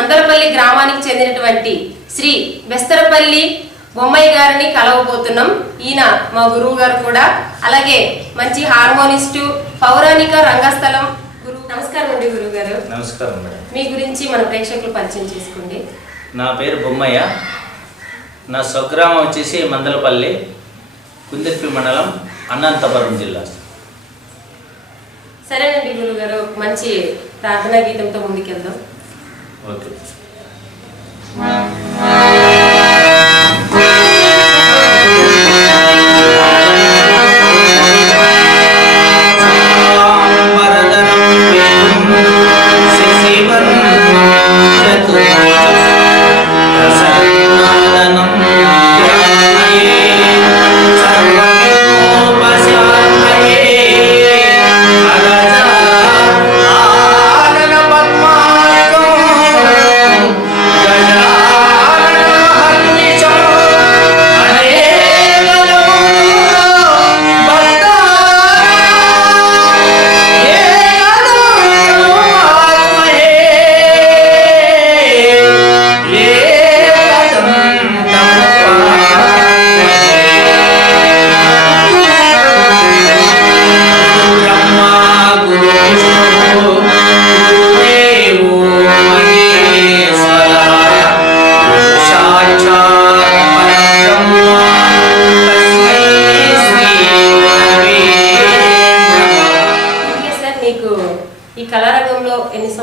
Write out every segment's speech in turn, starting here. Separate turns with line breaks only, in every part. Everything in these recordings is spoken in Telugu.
మండలం మందలపల్లి గ్రామానికి చెందినటువంటి శ్రీ బెస్తరపల్లి బొమ్మయ్య గారిని కలవబోతున్నాం. ఈయన మా గురువు గారు కూడా. అలాగే మంచి హార్మోనిస్టు పౌరాణిక రంగస్థలం గురువు. నమస్కారం అండి గురువు గారు.
నమస్కారం మేడం.
మీ గురించి మన ప్రేక్షకులు పరిచయం చేసుకోండి.
నా పేరు బొమ్మయ్య. నా స్వగ్రామం వచ్చేసి మందలపల్లి కుందిర్పి మండలం అనంతపురం జిల్లా.
సరేనండి గురువు గారు మంచి ప్రార్థనా గీతంతో ముందుకెళ్దాం.
ఓకే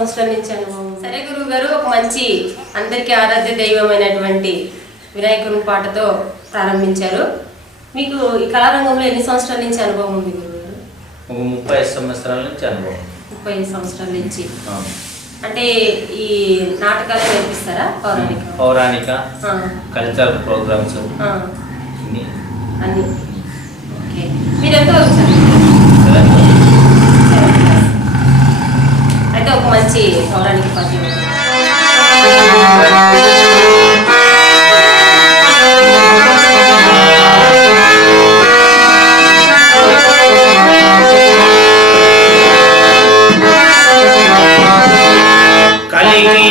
సంవత్సరాల నుంచి అనుభవం సరే గురువు గారు ఒక మంచి అందరికీ ఆరాధ్య దైవమైనటువంటి వినాయకుని పాటతో ప్రారంభించారు. మీకు ఈ కళారంగంలో ఎన్ని సంవత్సరాల నుంచి అనుభవం ఉంది గురువు గారు
ఒక ముప్పై సంవత్సరాల నుంచి అనుభవం
ముప్పై సంవత్సరాల నుంచి. అంటే ఈ నాటకాలు నేర్పిస్తారా? పౌరాణిక?
పౌరాణిక కల్చరల్ ప్రోగ్రామ్స్
అన్ని. ఓకే. మీరు ఎంత వచ్చారు అయితే ఒక మంచి పౌరాణిక పద్యం
కలిగి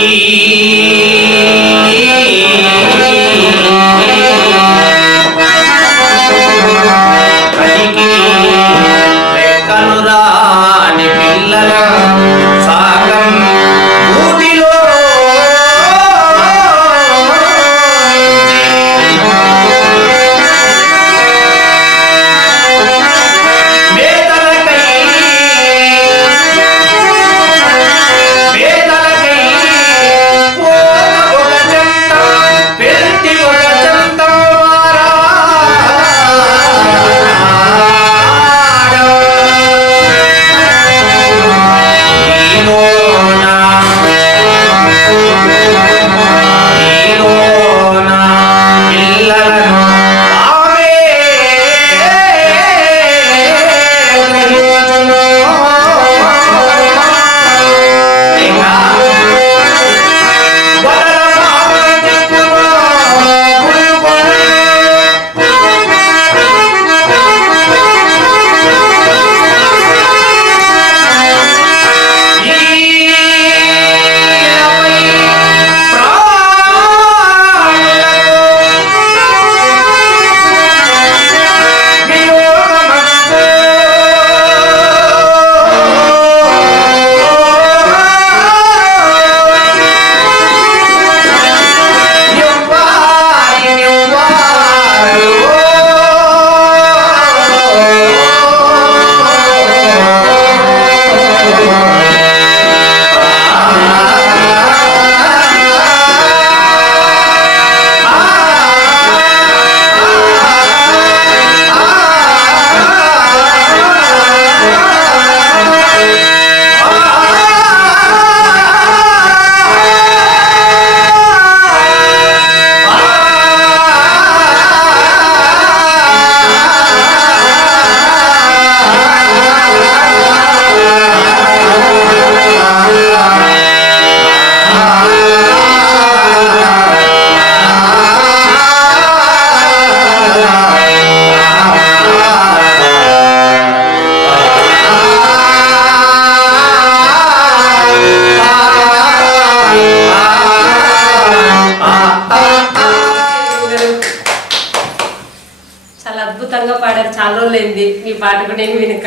మీ పాట కూడా నేను వినుక.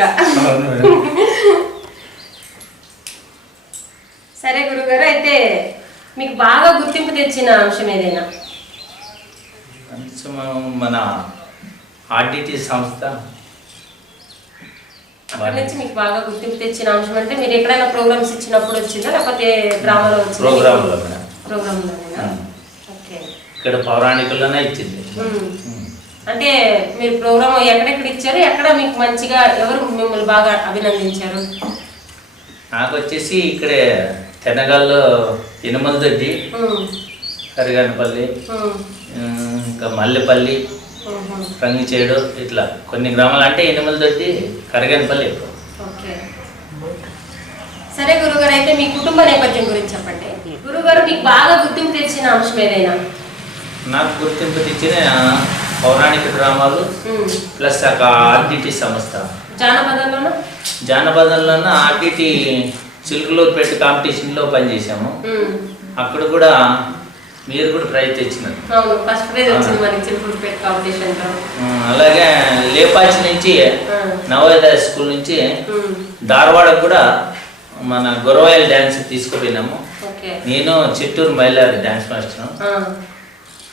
సరే గురుగారు అయితే మీకు బాగా గుర్తింపు తెచ్చిన అంశం ఏదైనా?
మన ఆర్డిటి సంస్థ.
అక్కడి నుంచి మీకు బాగా గుర్తింపు తెచ్చిన అంశం అంటే మీరు ఎక్కడైనా ప్రోగ్రామ్స్ ఇచ్చినప్పుడు వచ్చిందా? లేకపోతే డ్రామాలో వచ్చిందా?
ప్రోగ్రాంలో.
ఓకే.
ఇక్కడ పౌరాణికుల్లోనే ఇచ్చింది.
అంటే మీరు ప్రోగ్రామ్ ఎక్కడెక్కడ ఇచ్చారు? ఎక్కడ మీకు మంచిగా ఎవరు మిమ్మల్ని బాగా అభినందించారు?
నాకు వచ్చేసి ఇక్కడే తెనగల్లో ఇనుమలదొడ్డి
ఉమ్.
కరిగానపల్లి ఇంకా మల్లెపల్లి. రంగిచేడు ఇట్లా కొన్ని గ్రామాలు. అంటే ఎనిమలదొడ్డి కరిగానపల్లి ఎక్కువ.
ఓకే. సరే గురుగారు అయితే మీ కుటుంబ నేపథ్యం గురించి చెప్పండి. గురుగారు మీకు బాగా గుర్తింపు తెచ్చిన అంశం ఏదైనా?
నాకు గుర్తింపు తెచ్చిన పౌరాణిక డ్రామాలు. ప్లస్ ఒక ఆర్డిటి సంస్థ
జానపదంలోనా
జానపదంలోన ఆర్డిటి చిలుకలూరుపేట కాంపిటీషన్లో పనిచేసాము. అక్కడ కూడా మీరు కూడా ప్రైజ్ తెచ్చినారు అలాగే లేపాచి నుంచి. నవోదయ స్కూల్ నుంచి
ఉమ్.
ధారవాడకు కూడా మన గొరవాయల్ డ్యాన్స్ తీసుకుపోయినాము నేను చిత్తూరు మైలారి డ్యాన్స్ మాస్టర్.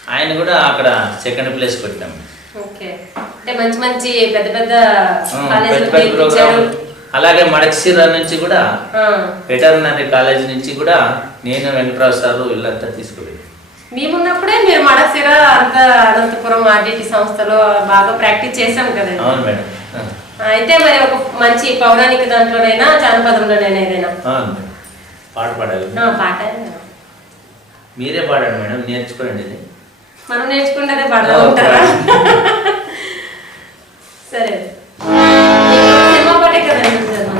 ఆయన కూడా అక్కడ సెకండ్ ప్లేస్ కొట్టాము
ఓకే. అంటే మంచి మంచి పెద్ద పెద్ద
అలాగే మడక్సీర నుంచి కూడా. వెటర్నరీ కాలేజ్ నుంచి కూడా నేను వెంకటరావు సారు వీళ్ళంతా తీసుకుపోయాను
మేమున్నప్పుడే మీరు మడసిర అంత అనంతపురం ఆర్డిటి సంస్థలో బాగా ప్రాక్టీస్ చేశాం కదండి
అవును మేడం.
అయితే మరి ఒక మంచి పౌరాణిక దాంట్లోనైనా జానపదంలోనైనా ఏదైనా?
పాట పాడాలి.
పాట.
మీరే పాడండి మేడం నేర్చుకోండి. ఇది
మనం నేర్చుకుంటేనే పాడదా ఉంటారా? సరే. సినిమా పాటే కదండి మనం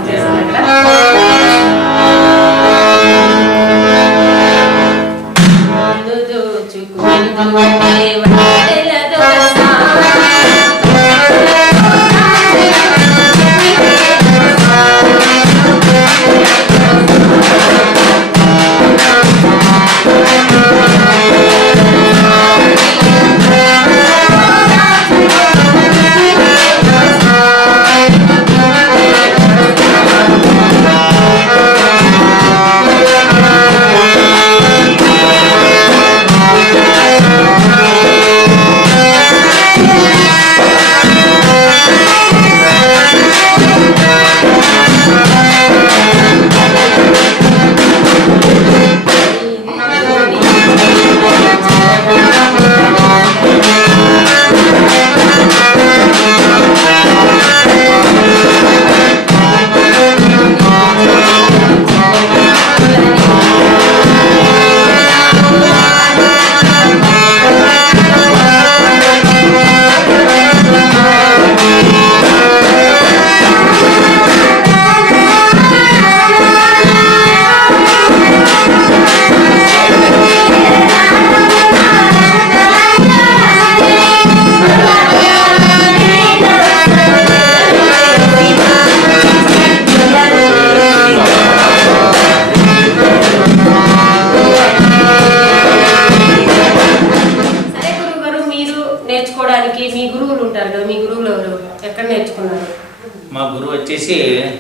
వచ్చేసి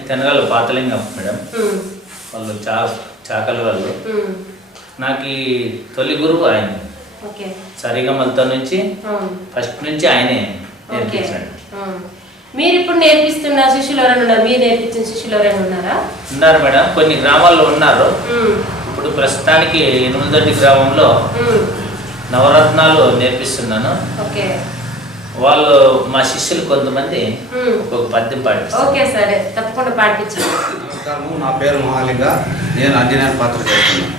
తెనగల పాతలింగం మేడం. వాళ్ళు చా చాకలి వాళ్ళు. నాకు ఈ తొలి గురువు ఆయన.
ఓకే.
సరిగమలతో నుంచి ఫస్ట్ నుంచి ఆయనే నేర్పించాడు.
మీరు ఇప్పుడు నేర్పిస్తున్న శిష్యులు ఎవరైనా ఉన్నారు? మీరు నేర్పించిన శిష్యులు ఎవరైనా ఉన్నారా?
ఉన్నారు మేడం. కొన్ని గ్రామాల్లో ఉన్నారు. ఇప్పుడు ప్రస్తుతానికి ఎనిమిదొడ్డి గ్రామంలో నవరత్నాలు నేర్పిస్తున్నాను.
ఓకే.
వాళ్ళు మా శిష్యులు కొంతమంది
ఉమ్,
ఒక పద్యం పాటిస్తారు
ఓకే సరే. తప్పకుండా పాటించండి
నా పేరు మహాలింగ. నేను అంజనేయ పాత్ర చేస్తున్నాను.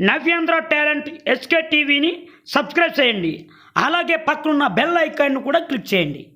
నవ్యాంధ్ర టాలెంట్ ఎస్కే టీవీని సబ్స్క్రైబ్ చేయండి. అలాగే పక్కనున్న బెల్ ఐకాన్ను కూడా క్లిక్ చేయండి.